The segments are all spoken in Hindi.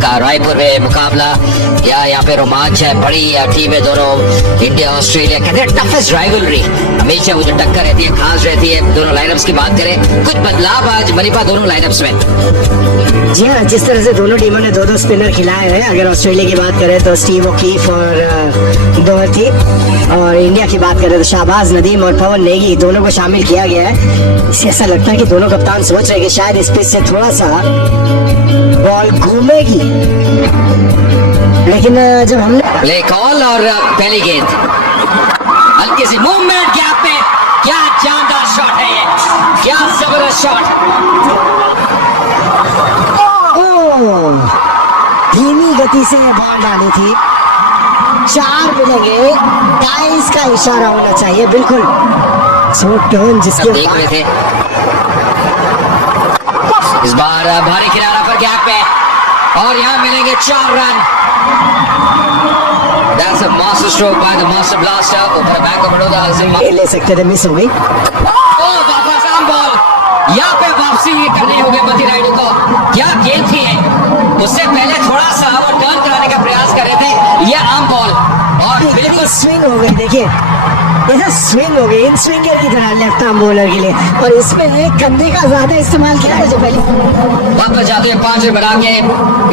का रायपुर में मुकाबला या यहाँ पे रोमांच है, बड़ी टीम है दोनों, इंडिया ऑस्ट्रेलिया, कहते हैं टफेस्ट राइवलरी, हमेशा वो जो टक्कर रहती है खास रहती है। दोनों लाइनअप्स की बात करें, कुछ बदलाव आज मनीपा दोनों लाइनअप्स में। जी हाँ, जिस तरह से दोनों टीमों ने दो स्पिनर खिलाए हैं, अगर ऑस्ट्रेलिया की बात करें तो स्टीव ओकीफ और डोहर्टी, और इंडिया की बात करें तो शाहबाज नदीम और पवन नेगी, दोनों को शामिल किया गया है। इससे ऐसा लगता है कि दोनों कप्तान सोच रहे हैं कि शायद इस पिच से थोड़ा सा बॉल घूमेगी, लेकिन जब हमने प्ले कॉल और पहली गेंद, हल्की सी मूवमेंट गैप पे, क्या जानदार शॉट है ये, क्या जबरदस्त शॉट। धीमी गति से बॉल डाली थी, 4 मिलेंगे, 22 का इशारा होना चाहिए, बिल्कुल टर्न जिसके देख रहे थे। इस बार भारी किनारा पर गैप पे, और यहाँ मिलेंगे 4 run. That's a master stroke by the master blaster. ऊपर बैक को बढ़ोदा ले सकते थे, मिस हो गई। वापस आम बॉल, यहाँ पे वापसी करनी होगी मती राइडू को। क्या गेंद थी है, उससे पहले थोड़ा सा वो टर्न कराने का प्रयास कर रहे थे, ये आम बॉल और बिल्कुल स्विंग हो गई। देखिए ऐसा स्विंग हो गई, इन स्विंगर की तरह लेफ्ट आर्म बॉलर के लिए, और इसमें कंधे का ज्यादा इस्तेमाल किया था जो पहले। वापस जाते हैं 5 रन बना के,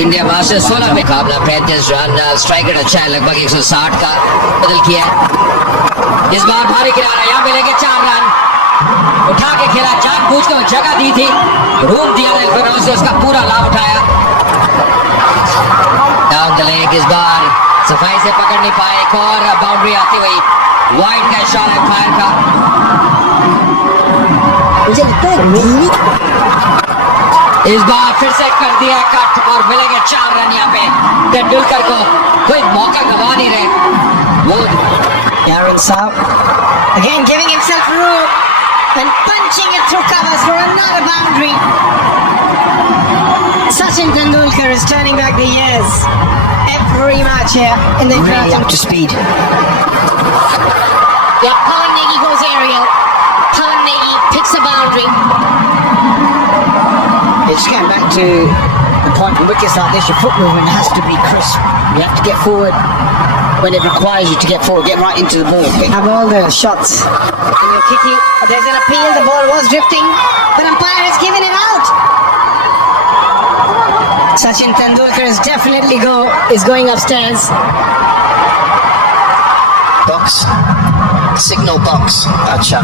इंडिया मास्टर 16 में मुकाबला 35 रन, स्ट्राइक रेट अच्छा है, लगभग 160 का बदल किया है। इस बार भारी किनारा, यहाँ मिलेंगे 4 रन, उठा के खेला, जानबूझकर जगह दी थी, रूम दिया था, उसका पूरा लाभ उठाया। डाउन द लेग, इस बार सफाई से पकड़ नहीं पाए, एक और बाउंड्री आती हुई, वाइड का इशारा है फायर का। मुझे लगता है इस बार फिर से कर दिया कट, और मिलेंगे 4 रन यहाँ पे। तेंदुलकर को कोई मौका गवा नहीं रहे वो। Aaron Saab again giving himself room and punching it through covers for another boundary. Sachin Tendulkar is turning back the years every match here in the really up to speed. Yeah, Pawan Negi goes aerial. Pawan Negi picks a boundary. It's getting back to the point in wickets like this, your foot movement has to be crisp. You have to get forward when it requires you to get forward, get right into the ball. Have all the shots. And you're kicking, there's an appeal, the ball was drifting, but umpire has given it out. Sachin Tendulkar is definitely going upstairs. Box, signal box. Acha,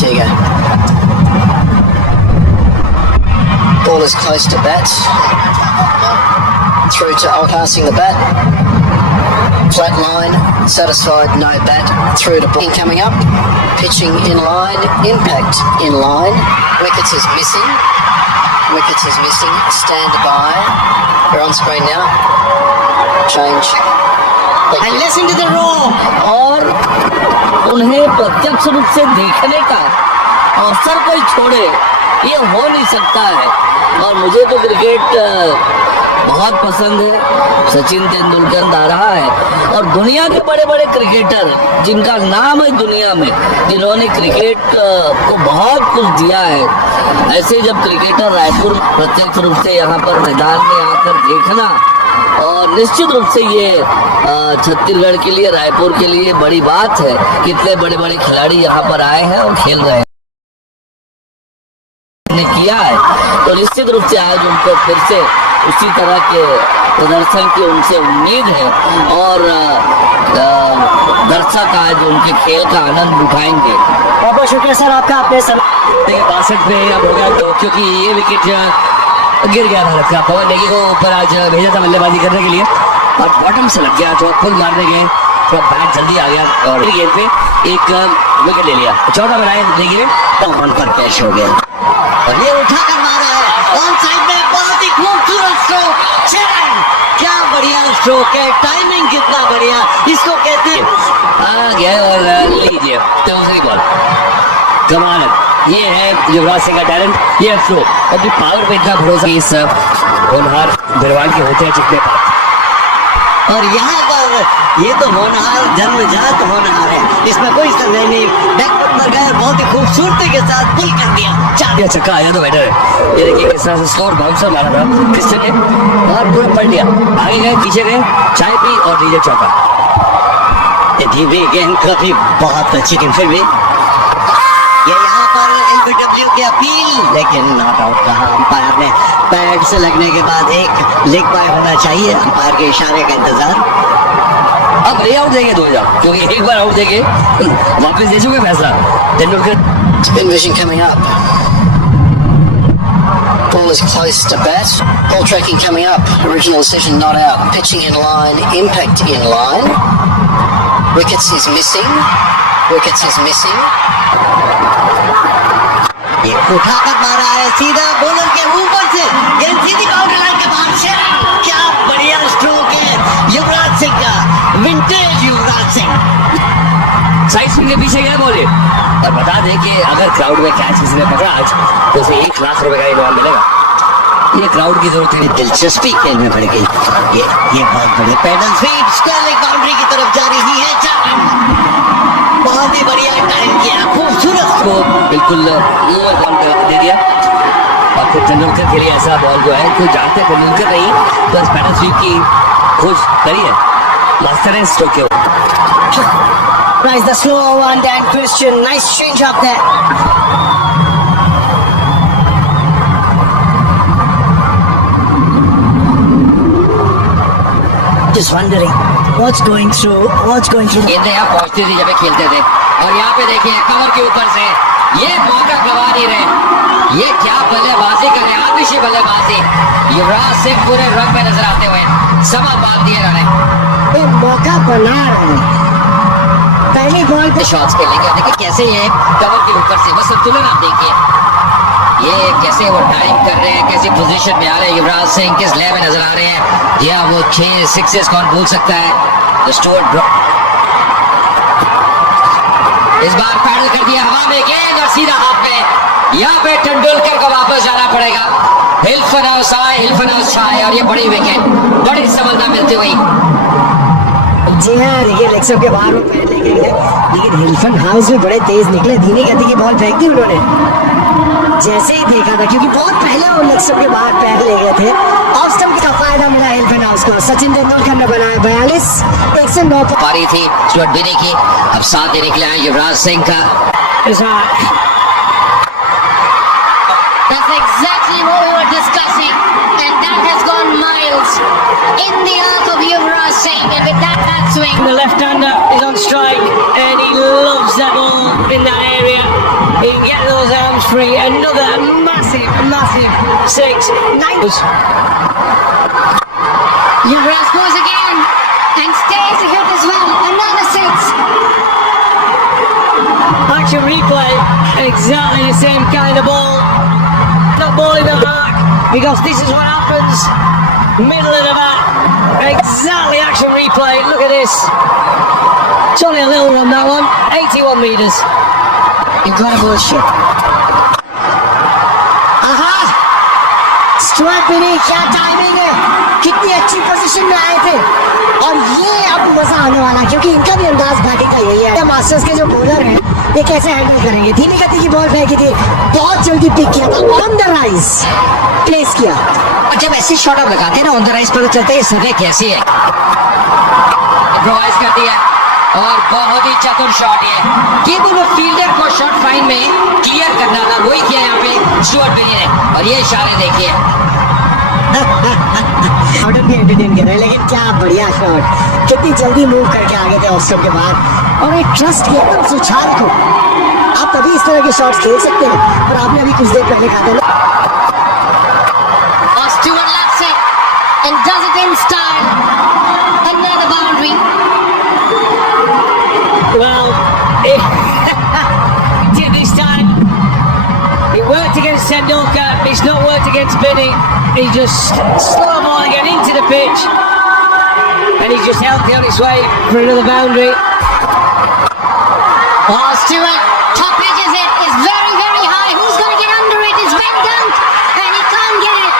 ठीक है. Ball is close to bat. Through to passing the bat. Flat line, satisfied, no bat. Through to ball coming up. Pitching in line, impact in line. Wickets is missing. Wickets is missing. Stand by. We're on screen now. Change. And listen to the roar. और उन्हें प्रत्यक्ष रूप से देखने का अवसर कोई छोड़े, ये हो नहीं सकता है। और मुझे तो क्रिकेट बहुत पसंद है, सचिन तेंदुलकर आ रहा है, और दुनिया के बड़े बड़े क्रिकेटर जिनका नाम है दुनिया में, जिन्होंने क्रिकेट को बहुत कुछ दिया है, ऐसे जब क्रिकेटर रायपुर प्रत्यक्ष रूप से यहाँ पर मैदान में आकर देखना, और निश्चित रूप से ये छत्तीसगढ़ के लिए, रायपुर के लिए बड़ी बात है। कितने बड़े बड़े खिलाड़ी यहाँ पर आए हैं और खेल रहे हैं, ने किया है, तो निश्चित रूप से आज उनको फिर से उसी तरह के प्रदर्शन की उनसे उम्मीद है, और दर्शक आज उनके खेल का आनंद उठाएंगे। बहुत बहुत शुक्रिया सर आपका, आपने 62 पे अब हो गया, तो क्योंकि ये विकेट गिर गया था, लगता पवन नेगी को ऊपर आज भेजा था बल्लेबाजी करने के लिए, और बॉटम से लग गया, तो फुल मारने गए, तो बैट जल्दी आ गया, और गेंद पे एक विकेट ले लिया। 14 बनाए नेगी ने, तो ऑन पर कैच हो गया, और ये उठा कर मारा है ऑन साइड में, बहुत ही खूबसूरत स्ट्रोक, 6 रन। क्या बढ़िया स्ट्रोक है, टाइमिंग कितना बढ़िया, इसको कहते हैं। आ गया और लीजिए दूसरी बॉल, कमाल है, ये है युवराज सिंह का टैलेंट, ये थ्रो, और भी पावर पे इतना भरोसा इस होनहार बिरवाल के होते हैं जितने पास, और यहाँ पर ये तो होनहार जन्मजात होनहार है, इसमें कोई संदेह नहीं। बैकफुट पर गए, बहुत ही खूबसूरती के साथ पुल कर दिया। ये छक्का आया तो बेटर है। ये देखिए किस तरह से स्कोर बाउंसर मारा था क्रिस्टियन ने और पूरा पलट दिया। आगे गए, पीछे गए, चाय पी और डीजे चौका। ये धीमी गेंद काफी बहुत अच्छी थी, फिर भी ये यहाँ पर एलबीडब्ल्यू की अपील, लेकिन नॉट आउट कहा अंपायर ने। पैड से लगने के बाद एक लेग बाय होना चाहिए, अंपायर के इशारे का इंतजार। अब रे आउट देंगे 2000, क्योंकि एक बार आउट देंगे वापस दे चुके फैसला। Tendulkar Spin vision coming up. Ball is close to bat. Ball tracking coming up. Original decision not out. Pitching in line. Impact in line. Wickets is missing. Wickets is missing. ये उठाकर मारा है सीधा बॉलर के ऊपर से, गेंद सीधी बाउंड्री लाइन के बाहर से। क्या बढ़िया स्ट्रोक है युवराज सिंह का, vintage Yuvraj Singh. Side spin के पीछे गया बोले। और बता दें कि अगर क्राउड में कैच किसी ने पकड़ा आज तो उसे 1 लाख रुपए का इनाम मिलेगा। ये क्राउड की जरूरत है। दिलचस्पी खेल में बढ़ गई। ये बहुत बड़े पैडल स्वीप स्टेलिंग बाउंड्री की तरफ जा रही है। बहुत ही बढ़िया टाइम किया, खूबसूरत को बिल्कुल मुंह में बॉल दे दिया। और फिर तेंदुलकर के लिए ऐसा बॉल जो है, कोई जानते तेंदुलकर नहीं तो पैडल स्वीप की खोज करी है, मास्टर है स्ट्रोक के। Price the slow one, Dan Christian. Nice change up there. Just wondering what's going through. गेंदें यहाँ पहुंचती थी जब ये खेलते थे। और यहाँ पे देखिए कवर के ऊपर से ये मौका गवा नहीं रहे। ये क्या बल्लेबाजी कर रहे हैं, आतिशी बल्लेबाजी। युवराज सिंह पूरे रंग में नजर आते हुए समा बांध दिए इन्होंने। ये मौका बना रहे हैं। पहली बॉल पे शॉट्स खेलेंगे, देखिए कैसे ये कवर के ऊपर से बस संतुलन आप देखिए। ये कैसे वो टाइम कर रहे हैं, कैसी पोजीशन में आ रहे हैं। युवराज सिंह किस लय में नजर आ रहे हैं। या वो 6 सिक्सेस कौन भूल सकता है। तो स्टुअर्ट इस बार पैडल कर दिया हवा में गेंद और सीधा हाथ में। यहाँ पे तेंदुलकर को वापस जाना पड़ेगा। हिल्फन हाउस आए, हिल्फन हाउस छाए और ये बड़ी विकेट, बड़ी सफलता मिलती हुई। जी हाँ, देखिए लेग स्टंप के बाहर वो पैर लेके गए, लेकिन हिल्फन हाउस भी बड़े तेज निकले। धीमी गति की बॉल फेंक दी उन्होंने, जैसे ही देखा था, क्योंकि बहुत पहले वो लेग स्टंप के बाहर पैर ले गए थे। ऑफ स्टंप का फायदा मिला हिल्फन हाउस को। सचिन तेंदुलकर ने बनाया 42, 109 पारी थी स्टुअर्ट बिनी की। अब साथ देने के लिए आए युवराज सिंह का। That's exactly what we were discussing, and that has gone miles in the arc of Yuvraj Singh, and with that swing, The left-hander is on strike and he loves that ball in that area. He can get those arms free. Another massive 6, 9. Yuvraj goes again and stays ahead as well. Another 6. Action replay, exactly the same kind of ball. Not ball in the mark, because this is what happens. Middle of the bat, exactly action replay. Look at this. It's only a little run that one, 81 metres. incredible shot. आहा, स्टुअर्ट बिनी, क्या टाइमिंग है, कितनी अच्छी पोजीशन में आए थे। और ये अब मजा आने वाला है, क्योंकि इनका भी अंदाज बैटिंग का यही है। मास्टर्स के जो बॉलर हैं, ये कैसे हैंडल करेंगे। धीमी गति की बॉल फेंकी थी, बहुत जल्दी पिक किया था, ऑन द राइज प्लेस किया। और जब ऐसे शॉट आप लगाते हैं ना ऑन द राइज पर, चलते हैं सर्वे कैसी है। इम्प्रोवाइज कर दिया और बहुत ही चतुर शॉट है। केवल वो फील्डर को शॉट फाइन में क्लियर करना था, वही किया यहाँ पे स्टुअर्ट बिनी ने। और ये इशारे देखिए, ऑर्डर भी एंटरटेन कर रहे हैं, लेकिन क्या बढ़िया शॉट, कितनी जल्दी मूव करके आगे थे ऑफ स्टंप के बाद। और एक ट्रस्ट किया एकदम सुचारू को। आप तभी इस तरह के शॉट्स खेल सकते हैं, और आपने अभी कुछ देर पहले कहा था ना, Stewart lets it and does it in style. Another boundary. Well, did this time. It worked against Tendulkar, it's not worked against Binney. He just slow ball again into the pitch. And he's just healthy on his way for another boundary. Oh, Stewart top edges it. Is very, very high. Who's going to get under it? It's back down. And he can't get it.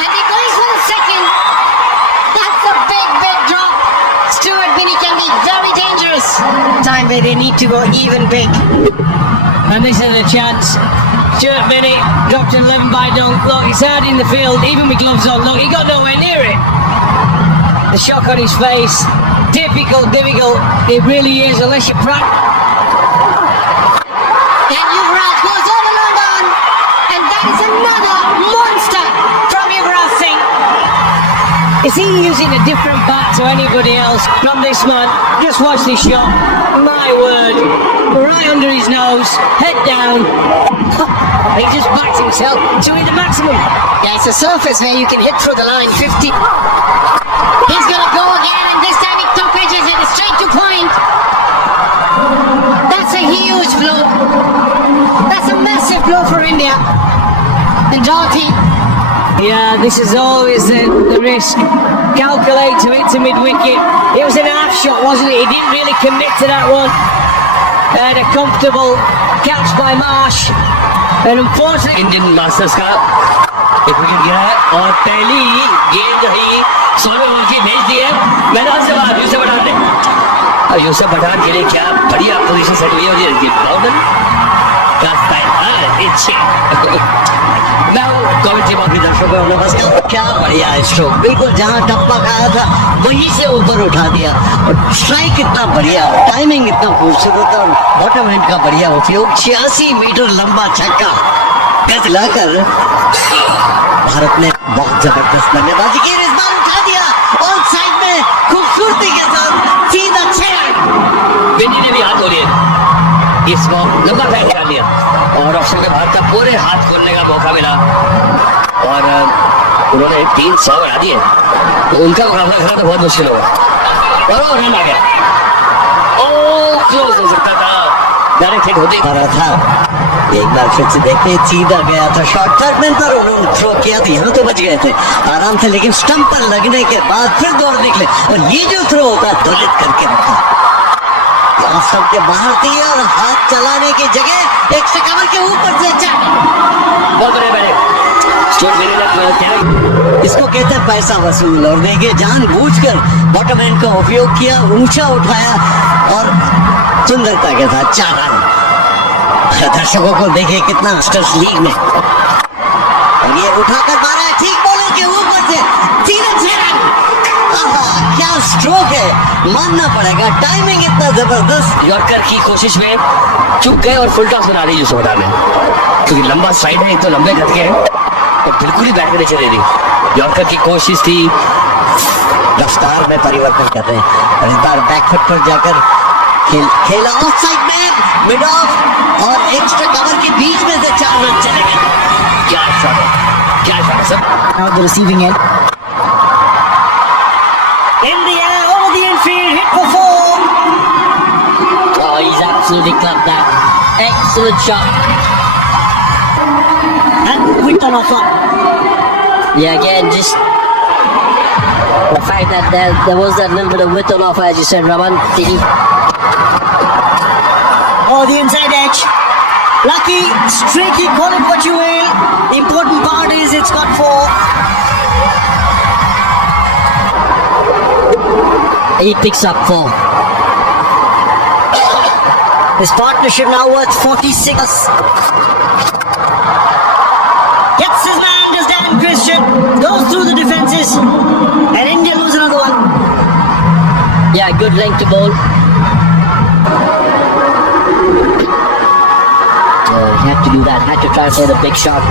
And he goes for the second. That's a big, big drop. where they need to go even big. And this is a chance. Stuart Binney dropped an 11 by dunk. Look, he's hard in the field, even with gloves on. Look, he got nowhere near it. The shock on his face. Difficult. It really is, unless you practice. And Yuvraj goes over London. And that is another monster from Yuvraj Singh. Is he using a different bat to anybody else from this man? Just watch this shot. My word. Right under his nose, head down. He just backs himself to the maximum. Yeah, it's a surface where you can hit through the line 50. He's gonna go again, and this time he top edges it straight to point. That's a huge blow. That's a massive blow for India. And Doughty. Yeah, this is always the risk. Calculate to hit to mid-wicket. It was an half shot, wasn't it? He didn't really commit to that one. And a comfortable catch by Marsh. And unfortunately, Indian masters का एक विकेट गिरा है और पहली गेंद जो है ये सोने की भेज दी है मैदान से बाहर यूसुफ पठान ने। और यूसुफ पठान के लिए क्या बढ़िया पोजीशन सेट हुई है और ये बाउंडर का स्टाइल मैं कमेंट्री बाकी दर्शकों को बस क्या बढ़िया स्ट्रोक बिल्कुल जहां टप्पा खाया था वहीं से ऊपर उठा दिया और स्ट्राइक इतना बढ़िया टाइमिंग इतना खूबसूरत और बॉटम हैंड का बढ़िया उपयोग 86 मीटर लंबा छक्का गज लाकर भारत ने बहुत जबरदस्त बल्लेबाजी की इस बार उठा दिया और साइड में खूबसूरती के साथ सीधा छह बिन्नी ने भी हाथ धो लिए इसको लंबा फैल कर लिया और ऑप्शन के बाहर था पूरे हाथ खोलने का मौका मिला और उन्होंने 300 बना दिए तो उनका मुकाबला करना तो बहुत मुश्किल होगा और रन आ गया ओ क्लोज हो सकता था डायरेक्ट हिट होती रहा था एक बार फिर से देखते सीधा गया था शॉर्ट थर्ड मैन पर उन्होंने थ्रो किया था यहाँ तो बच गए थे आराम से लेकिन स्टंप पर लगने के बाद फिर दौड़ निकले और ये जो थ्रो होता दौलत करके रखा सबके बाहर थी और हाथ चलाने की जगह एक से कवर के ऊपर से बहुत बड़े बड़े इसको कहते हैं पैसा वसूल और देखिए जानबूझकर बॉटम एंड का उपयोग किया ऊंचा उठाया और सुंदरता के साथ 4 रन दर्शकों को देखिए कितना मास्टर्स लीग में और ये उठाकर मारा है ठीक बॉलर के ऊपर से सीधे 6 रन क्या स्ट्रोक है मानना पड़ेगा टाइमिंग इतना जबरदस्त यॉर्कर की कोशिश में चूक गए और फुल टॉस बना दी यूसुफ पठान ने क्योंकि लंबा साइड है तो लंबे गटके हैं और बिल्कुल ही बैट के नीचे दे दी यॉर्कर की कोशिश थी रफ्तार में परिवर्तन कर रहे हैं और इस बार बैकफुट पर जाकर खेला ऑफ साइड में मिड ऑफ और एक्स्ट्रा कवर के बीच में से 4 रन चले गए क्या शॉट है sir Now the receiving end. in the air, over the infield, hit for 4. Oh, he's absolutely clubbed that. Excellent shot. And with an offer. Yeah, again, just the fact that there was that little bit of width on offer, as you said, Raman. Oh, the inside edge. Lucky, streaky, call it what you will. The important part is it's got 4. He picks up 4. His partnership now worth 46. Gets his man, just Dan Christian. Goes through the defences. And India lose another one. Yeah, good length to bowl. Had to do that, had to try for the big shot.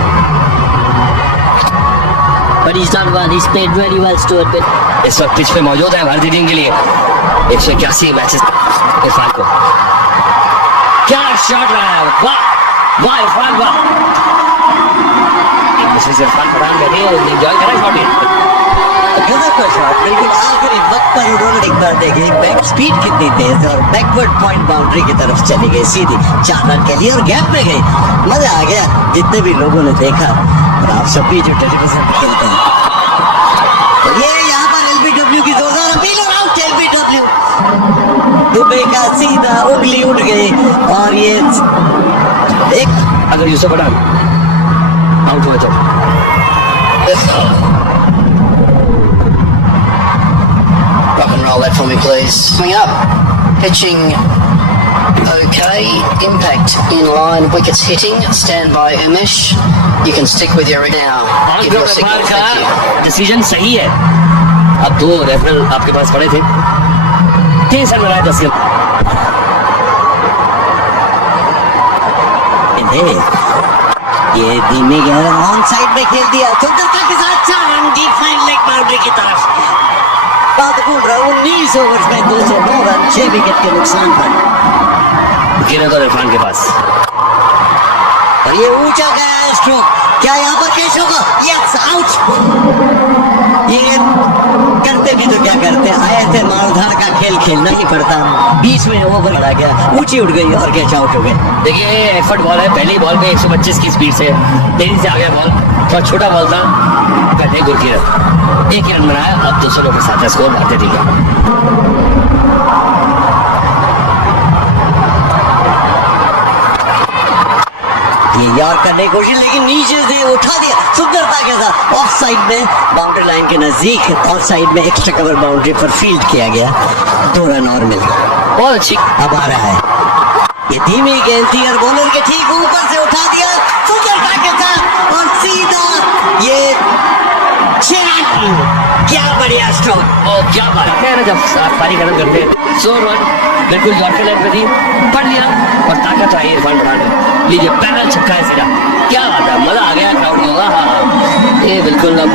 But he's done well, he's played really well, Stuart Binney. इस वक्त पिच पे मौजूद है भारतीय टीम के लिए 181 मैचेस इरफान को क्या शॉट रहा है वाह वाह इरफान वाह मिसेस इरफान पठान बैठे एंजॉय करा शॉट गजब का शॉट बिल्कुल आखिरी वक्त पर उन्होंने एक बार देखे बैक स्पीड कितनी तेज है और बैकवर्ड पॉइंट बाउंड्री की तरफ चली गई सीधी 4 रन के लिए और गैप में गई मजा आ गया जितने भी लोगों ने देखा और आप सभी जो टेलीविजन पर खेलते हैं ये यहाँ पर एलबीडब्ल्यू की जोरदार अपील और आउट एलबीडब्ल्यू दुबे का सीधा उंगली उठ गई और ये एक अगर यूसुफ पठान आउट हुआ तो Rock and roll that for me, please. Coming up, pitching Okay, impact in line, wickets hitting, stand by Umesh. You can stick with your now. Give your signal, thank you. Decision सही है। अब 2 रेफरल आपके पास पड़े थे, 3 रन बनाए 10 गेंद। ये धीमे गहरा ऑन साइड में खेल दिया, सुंदरता के साथ 4 run, deep fine leg boundary की तरफ। बात बोल रहा हूँ 19 ओवर में 209 रन, 6 विकेट के नुकसान पर। गिरे तो इरफान के पास, और ये ऊंचा गया है स्ट्रोक, क्या यहाँ पर कैच होगा? Yes, out. ये करते भी तो क्या करते, आए थे मारधाड़ का खेल खेलना ही पड़ता, बीच में ओवर आ गया, ऊंची उठ गई और कैच आउट हो गए। देखिए एफर्ट बॉल है, पहली बॉल पे 125 की स्पीड से तेजी से आ गया बॉल, थोड़ा छोटा बॉल था, पहले गोल किया, 1 ही रन बनाया। अब 200 के साथ स्कोर बढ़ते ठीक है। ये यार करने की कोशिश, लेकिन नीचे से उठा दिया सुंदरता के साथ, ऑफ साइड में बाउंड्री लाइन के नजदीक, ऑफ साइड में एक्स्ट्रा कवर बाउंड्री पर फील्ड किया गया, 2 रन और मिल गए। बहुत अच्छी, अब आ रहा है ये धीमी गेंद थी और बॉलर के ठीक ऊपर से उठा दिया सुंदरता के साथ और सीधा ये 6 रन। क्या बढ़िया स्ट्रोक, और क्या बात है ना, जब आप पारी खत्म करते हैं 100 रन बिल्कुल यॉर्कर लाइन पे थी, पढ़ लिया और ताकत आई इरफान पठान में, लीजिए पैदल छक्का है सीधा, क्या बात है, मजा आ गया क्राउड को। हाँ ये बिल्कुल अब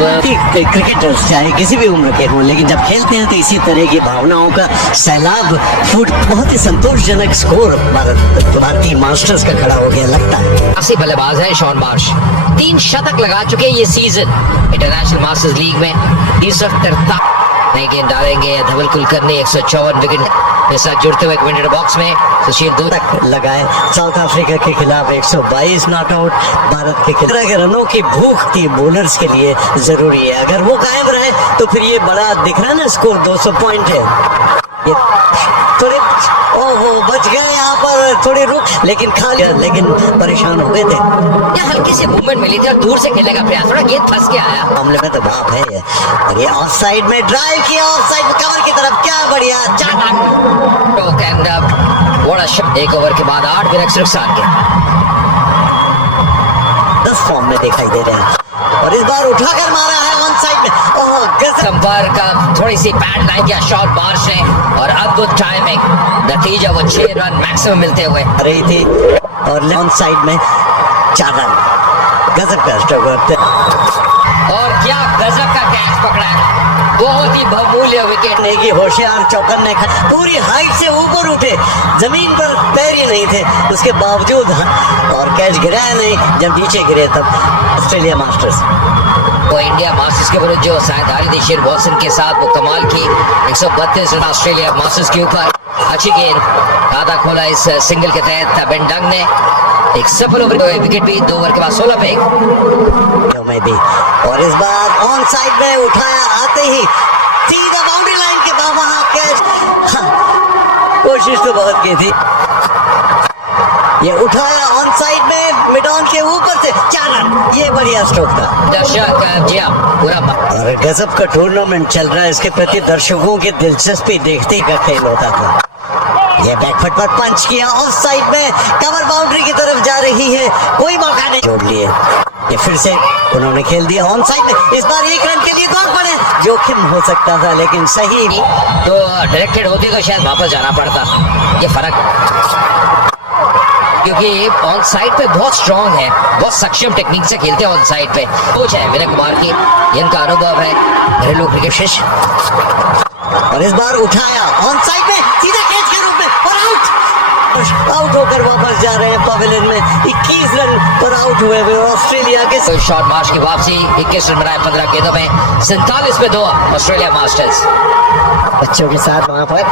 क्रिकेटर्स चाहे किसी भी उम्र के हों, लेकिन जब खेलते हैं तो इसी तरह की भावनाओं का सैलाब फुट, बहुत ही संतोषजनक स्कोर भारतीय मास्टर्स का खड़ा हो गया लगता है। ऐसे बल्लेबाज है शॉन मार्श, 3 शतक लगा चुके हैं ये सीजन इंटरनेशनल मास्टर्स लीग में। इस वक्त 43 नई गेंद डालेंगे धवल कुलकर्णी, 154 विकेट के साथ जुड़ते हुए कमेंटेटर बॉक्स में सुशील 2 तक लगाए। साउथ अफ्रीका के खिलाफ 122 नॉट आउट, भारत के खिलाफ रनों की भूख थी बॉलर्स के लिए जरूरी है, अगर वो कायम रहे तो फिर ये बड़ा दिख रहा है ना स्कोर 200 पॉइंट है। ये थोड़े ओहो बच गए यहाँ पर, थोड़ी रुक, लेकिन खा लिया, लेकिन परेशान हो गए थे। या हल्की सी मूवमेंट मिली थी और दूर से खेलने का प्रयास, थोड़ा गेंद फंस के आया। मामले में तो भाप है ये। और ये ऑफ साइड में ड्राइव किया, ऑफ साइड कवर की तरफ, क्या बढ़िया 4 रन। एक ओवर के बाद 8 विकेट नुकसान के 10 फॉर्म में दिखाई दे रहे हैं और इस बार उठाकर मारा है ऑन साइड में। ओह गजब, संपर्क का थोड़ी सी बैड लाइन किया शॉट मार्श ने और अद्भुत टाइमिंग, नतीजा वो 6 रन मैक्सिमम मिलते हुए रही थी और ऑन साइड में 4 रन। गजब का स्ट्रोक और क्या गजब का कैच पकड़ा है, बहुत ही बहुमूल्य विकेट। की होशियार चौकन ने पूरी हाइट से ऊपर उठे, जमीन पर पैर ही नहीं थे उसके बावजूद, और कैच गिराया नहीं, जब नीचे गिरे तब ऑस्ट्रेलिया मास्टर्स वो इंडिया मास्टर्स के विरुद्ध जो सायदारी थी शेर वॉटसन के साथ वो कमाल की 132 रन ऑस्ट्रेलिया मास्टर्स के ऊपर। अच्छी गेंद, खाता खोला इस सिंगल के तहत बेन डंग ने, एक सफल ओवर, विकेट भी 2 ओवर के बाद 16 पे में भी। और इस बार ऑन साइड में उठाया, आते ही सीधा बाउंड्री लाइन के बाद वहां कैच। कोशिश तो बहुत की थी, ये उठाया ऑन साइड में मिड ऑन के ऊपर से 4 रन, ये बढ़िया स्ट्रोक था। दर्शक जी हाँ पूरा और गजब का टूर्नामेंट चल रहा है, इसके प्रति दर्शकों की दिलचस्पी देखते का खेल होता था। ये बैकफुट पर पंच किया, ऑफ साइड में कवर बाउंड्री की तरफ जा रही है, कोई मौका नहीं, जोड़ लिए। ये फिर से उन्होंने खेल दिया ऑन साइड में, इस बार 1 रन के लिए दौड़ पड़े, जोखिम हो सकता था लेकिन सही तो डायरेक्टेड होती तो शायद वापस जाना पड़ता, ये फर्क, क्योंकि ऑन साइड पे बहुत स्ट्रांग है, बहुत सक्षम टेक्निक से खेलते हैं ऑन साइड पे। कोच है विनय कुमार की, इनका अनुभव है घरेलू क्रिकेट शिष्य। और इस बार उठाया ऑन साइड में सीधा कैच के रूप में और आउट होकर वापस जा रहे हैं पवेलियन में। 21 रन पर आउट हुए वे ऑस्ट्रेलिया के। तो शॉट मार्च की वापसी, 21 रन बनाए 15 गेंदों में, 47 पे 2 ऑस्ट्रेलिया मास्टर्स। बच्चों के साथ वहां पर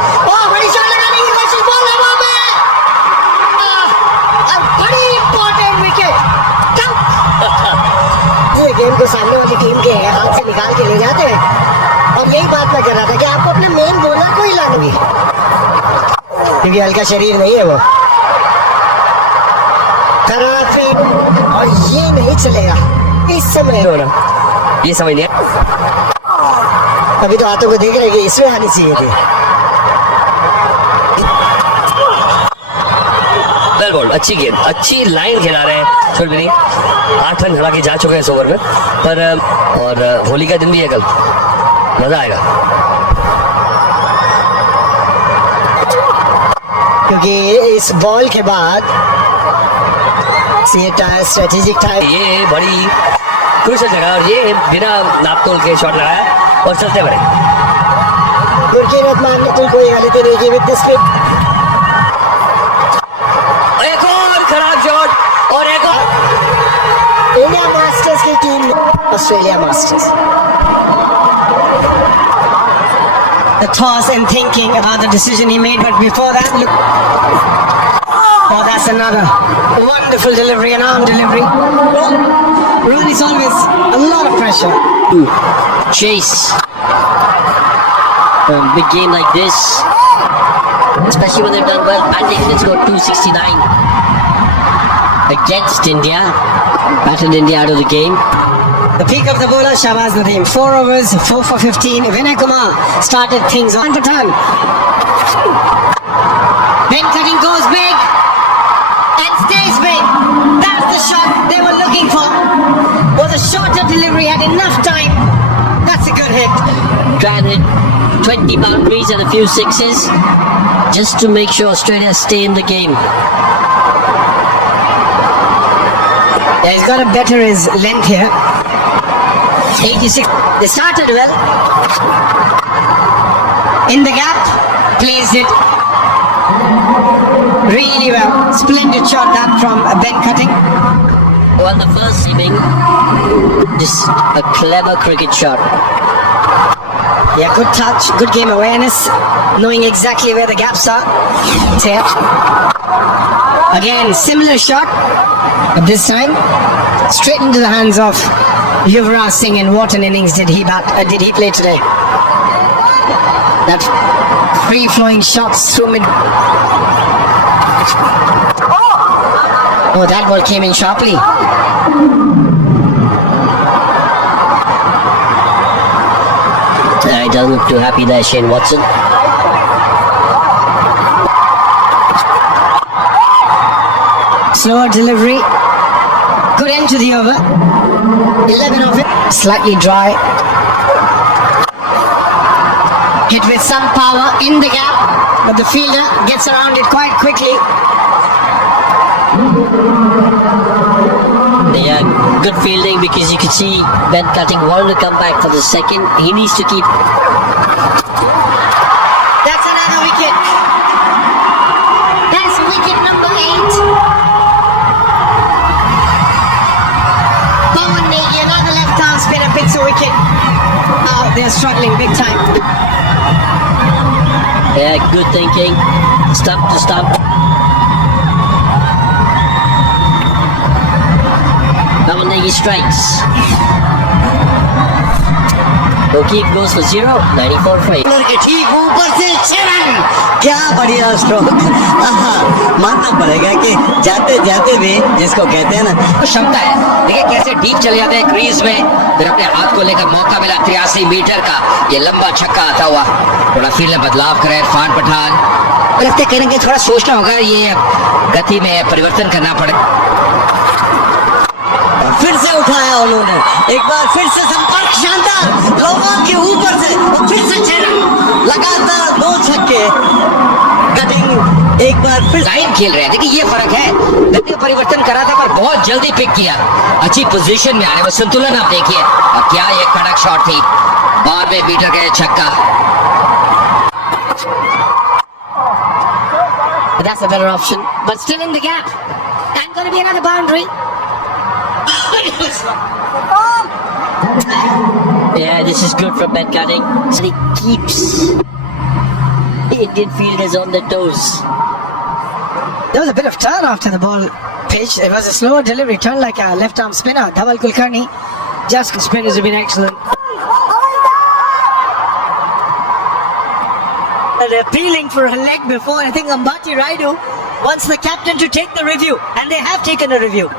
बड़ी शॉट लगाने की कोशिश, बॉल है वहां पे, बड़ी इंपॉर्टेंट विकेट। ये गेम को सामने वाली टीम के हाथ से निकाल के ले जाते हैं, और यही बात मैं कर रहा था कि आपको अपने मेन बॉलर को ही लाना है, क्योंकि हल्का शरीर नहीं है वो। और ये नहीं चलेगा इस समय, ये समझ लिया, अभी तो हाथों को देख रहे कि इसमें आनी चाहिए थी। बॉल, अच्छी गेंद, अच्छी लाइन खिला रहे हैं छोड़बिनी। 8 रन हालांकि जा चुके हैं इस ओवर में, पर और होली का दिन भी है कल, मजा आएगा। क्योंकि इस बॉल के बाद स्ट्रेटेजिक टाइम, ये बड़ी क्रूशल जगह और ये बिना नापतोल के शॉट लगाया और चलते बड़े। गुरकीरत मानने को कोई गलती नहीं की विद दिस पिच। एक और खराब शॉट और एक और। इंडिया मास्टर्स की team, Australia masters. The toss and thinking about the decision he made, but before that, look. Oh, that's another wonderful delivery, an arm delivery. Rooney's always a lot of pressure. Chase. A big game like this, especially when they've done well batting, they scored 269 against India. Batted India out of the game. The peak of the bowler, Shahbaz Nadeem. 4 overs, 4 for 15. Vinay Kumar started things on for turn. Ben Cutting goes big and stays big. That's the shot they were looking for. Was a shorter delivery, had enough time. That's a good hit. Try and hit 20 boundaries and a few sixes just to make sure Australia stay in the game. Yeah, he's got to better his length here. 86. They started well. In the gap, plays it really well. Splendid shot that from Ben Cutting. On the first inning, just a clever cricket shot. Yeah, good touch, good game awareness, knowing exactly where the gaps are. Here. Again, similar shot, but this time straight into the hands of Yuvraj Singh. And what an innings did he play today? That free-flowing shots through mid. Oh, that ball came in sharply. He doesn't look too happy there, Shane Watson. Slower delivery. Good end to the over. 11 of it. Slightly dry. Hit with some power in the gap, but the fielder gets around it quite quickly. Yeah, good fielding because you could see Ben Cutting wanted to come back for the second. He needs to keep. That's another wicket. That's wicket number 8. Pawan Negi, another left-arm spinner, picks a wicket. They're struggling big time. Yeah, good thinking. Stump to stump. He strikes. O'Keefe goes for 0, 94 for 8. के ठीक ऊपर से 6 रन, क्या बढ़िया स्ट्रोक। मानना पड़ेगा कि जाते जाते भी जिसको कहते हैं ना क्षमता है। देखिए कैसे डीप चले जाते हैं क्रीज में, फिर अपने हाथ को लेकर मौका मिला 83 मीटर का ये लंबा छक्का आता हुआ। थोड़ा फील्ड में बदलाव करे इरफान पठान, लगते करेंगे थोड़ा सोचना होगा, ये गति में परिवर्तन करना पड़े। फिर से उठाया उन्होंने, एक बार फिर से संपर्क शानदार, लोगों के ऊपर से और फिर से 6 रन, लगातार 2 छक्के। कटिंग एक बार फिर लाइन खेल रहे हैं, देखिए ये फर्क है। गति परिवर्तन करा था पर बहुत जल्दी पिक किया, अच्छी पोजीशन में आने में संतुलन आप देखिए। और क्या ये कड़क शॉट थी, बार में बीटर का छक्का। That's a better option, but still in the gap. And going to be another boundary. Yeah, this is good from Ben Cutting. So he keeps Indian fielders on their toes. There was a bit of turn after the ball pitched. It was a slower delivery, turned like a left-arm spinner. Dhaval Kulkarni just Spinners have been excellent. They're appealing for a leg before. I think Ambati Raidu wants the captain to take the review, and they have taken a review.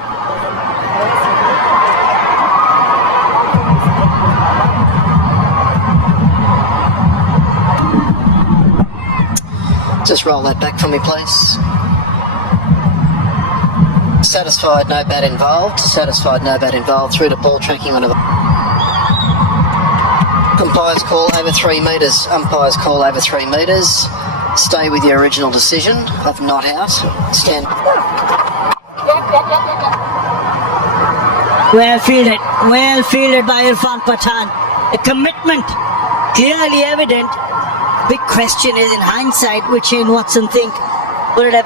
Just roll that back for me, please. Satisfied, no bat involved. Satisfied, no bat involved. Through to ball tracking one of the umpires call over 3 metres. Umpires call over 3 metres. Stay with your original decision of not out. Stand. Well fielded by Irfan Pathan. A commitment clearly evident. Big question is, in hindsight, would Shane Watson think, would it have